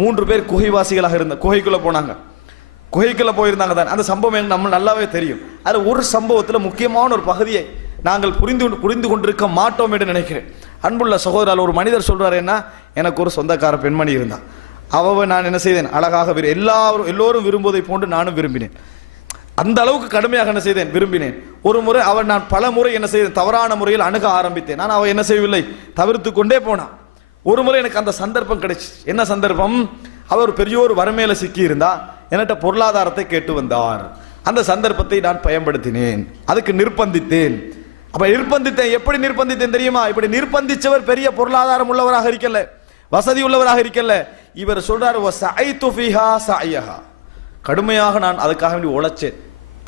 3 பேர் குகைவாசிகளாக இருந்த குகைக்குள்ள போனாங்க. குகைக்குள்ள போயிருந்தாங்க தான். அந்த சம்பவம் நம்ம நல்லாவே தெரியும். அது ஒரு சம்பவத்தில் முக்கியமான ஒரு பகுதியை நாங்கள் புரிந்து கொண்டிருக்க மாட்டோம் என்று நினைக்கிறேன். அன்புள்ள சகோதரர், ஒரு மனிதர் சொல்றாரு, என்ன, எனக்கு ஒரு சொந்தக்கார பெண்மணி இருந்தா, அவ நான் என்ன செய்தேன், அழகாக எல்லோரும் விரும்புவதை போன்று நானும் விரும்பினேன். அந்த அளவுக்கு கடுமையாக என்ன செய்தேன், விரும்பினேன். ஒரு முறை நான் பல முறை என்ன செய்தேன், தவறான முறையில் அணுக ஆரம்பித்தேன். நான் அவ என்ன செய்யவில்லை, தவிர்த்து கொண்டே போனான். ஒரு முறை எனக்கு அந்த சந்தர்ப்பம் கிடைச்சு. என்ன சந்தர்ப்பம், அவர் பெரிய ஒரு வறுமையில சிக்கி இருந்தா என்கிட்ட பொருளாதாரத்தை கேட்டு வந்தார். அந்த சந்தர்ப்பத்தை நான் பயன்படுத்தினேன், அதுக்கு நிர்பந்தித்தேன். அப்ப நிர்பந்தித்தேன், எப்படி நிர்பந்தித்தேன் தெரியுமா? இப்படி நிர்பந்திச்சவர் பெரிய பொருளாதாரம் உள்ளவராக இருக்கல, வசதி உள்ளவராக இருக்கல. இவர் சொல்றாரு, கடுமையாக நான் அதுக்காக வேண்டி உழைச்சேன்,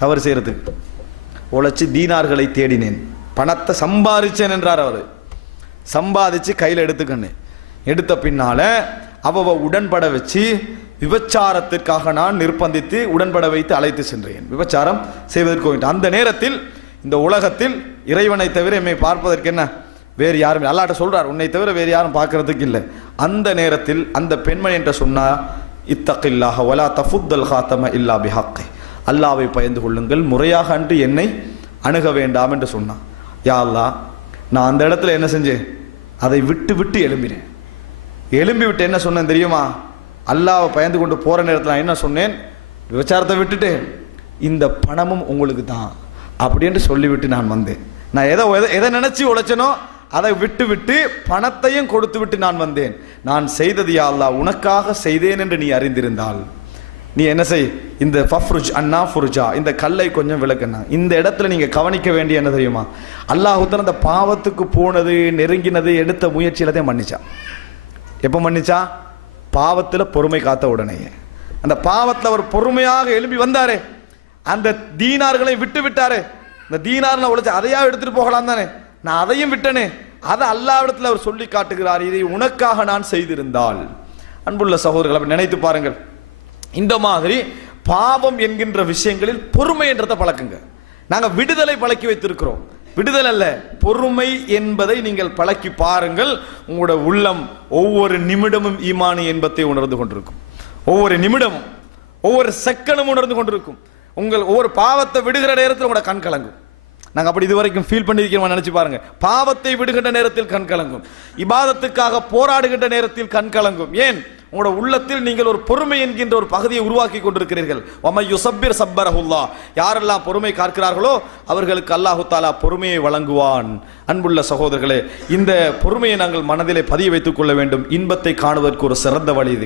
தவறு செய்யறதுக்கு உழைச்சு தீனார்களை தேடினேன், பணத்தை சம்பாதிச்சேன் என்றார். அவர் சம்பாதிச்சு கையில் எடுத்துக்கண்ணேன். எடுத்த பின்னால அவ உடன்பட வச்சு விபச்சாரத்திற்காக நான் நிர்பந்தித்து உடன்பட வைத்து அழைத்து சென்றேன், விபச்சாரம் செய்வதற்கு. அந்த நேரத்தில் இந்த உலகத்தில் இறைவனை தவிர எம்மை பார்ப்பதற்கு என்ன வேறு யாரும், அல்லாஹ் சொல்றார், உன்னை தவிர வேறு யாரும் பார்க்கறதுக்கு இல்லை. அந்த நேரத்தில் அந்த பெண்மணி என்று சொன்னா, இத்தகில்லாஹ வலா தஃபுத்தல் காத்தம இல்லா பிஹக்கி, அல்லாஹ்வை பயந்து கொள்ளுங்கள், முறையாக அன்று என்னை அணுக வேண்டாம் என்று சொன்னான். யா அல்லாஹ், நான் அந்த இடத்துல என்ன செஞ்சேன், அதை விட்டு விட்டு எழும்பினேன். எழும்பி விட்டு என்ன சொன்னேன் தெரியுமா? அல்லாஹ்வை பயந்து கொண்டு போற நேரத்தில் நான் என்ன சொன்னேன், விபச்சாரத்தை விட்டுட்டு இந்த பணமும் உங்களுக்கு தான் அப்படின்னு சொல்லிவிட்டு நான் வந்தேன். நான் எதை நினைச்சு உழைச்சனோ அதை விட்டு விட்டு பணத்தையும் கொடுத்து விட்டு நான் வந்தேன். நான் செய்தது யா அல்லாஹ் உனக்காக செய்தேன் என்று நீ அறிந்திருந்தால் நீ என்ன செய், இந்த ஃபஃப்ருஜ் அண்ணா ஃபுர்ஜா, இந்த கல்லை கொஞ்சம் விளக்குனா. இந்த இடத்துல நீங்க கவனிக்க வேண்டிய என்ன தெரியுமா, அல்லாஹ் அந்த பாவத்துக்கு போனது, நெருங்கினது, எடுத்த முயற்சி எல்லாத்தையும் மன்னிச்சா. எப்ப மன்னிச்சா? பாவத்துல பொறுமை காத்த உடனே. அந்த பாவத்தில் அவர் பொறுமையாக எழுப்பி வந்தாரே, அந்த தீனார்களை விட்டு விட்டாரே. இந்த தீனார் உழைச்ச அதையா எடுத்துட்டு போகலாம் தானே, நான் அதையும் விட்டனே. அதை அல்லாஹ்விடத்தில் அவர் சொல்லி காட்டுகிறார், இதை உனக்காக நான் செய்திருந்தால். அன்புள்ள சகோதரர்கள், நினைத்து பாருங்கள், இந்த மாதிரி பாவம் என்கின்ற விஷயங்களில் பொறுமை என்றதை பழக்குங்க. நாங்க விடுதலை பழக்கி வைத்திருக்கிறோம், விடுதலை அல்ல, பொறுமை என்பதை நீங்கள் பழக்கி பாருங்கள். உங்களோட உள்ளம் ஒவ்வொரு நிமிடமும் ஈமானி என்பதை உணர்ந்து கொண்டிருக்கும், ஒவ்வொரு நிமிடமும் ஒவ்வொரு செகண்டும் உணர்ந்து கொண்டிருக்கும். உங்கள் ஒவ்வொரு பாவத்தை விடுகிற நேரத்தில் உங்களோட கண் கலங்கும். நாங்கள் அப்படி இதுவரைக்கும் ஃபீல் பண்ணியிருக்கிறோம், நினைச்சு பாருங்க. பாவத்தை விடுகின்ற நேரத்தில் கண் கலங்கும், இபாதத்துக்காக போராடுகின்ற நேரத்தில் கண் கலங்கும். ஏன்? உங்களோட உள்ளத்தில் நீங்கள் ஒரு பொறுமை என்கின்ற ஒரு பகுதியை உருவாக்கி கொண்டிருக்கிறீர்கள். யாரெல்லாம் பொறுமை காக்கிறார்களோ அவர்களுக்கு அல்லாஹு தாலா பொறுமையை வழங்குவான். அன்புள்ள சகோதரர்களே, இந்த பொறுமையை நாங்கள் மனதிலே பதிய வைத்துக் கொள்ள வேண்டும். இன்பத்தை காணுவதற்கு ஒரு சிறந்த வழி இது.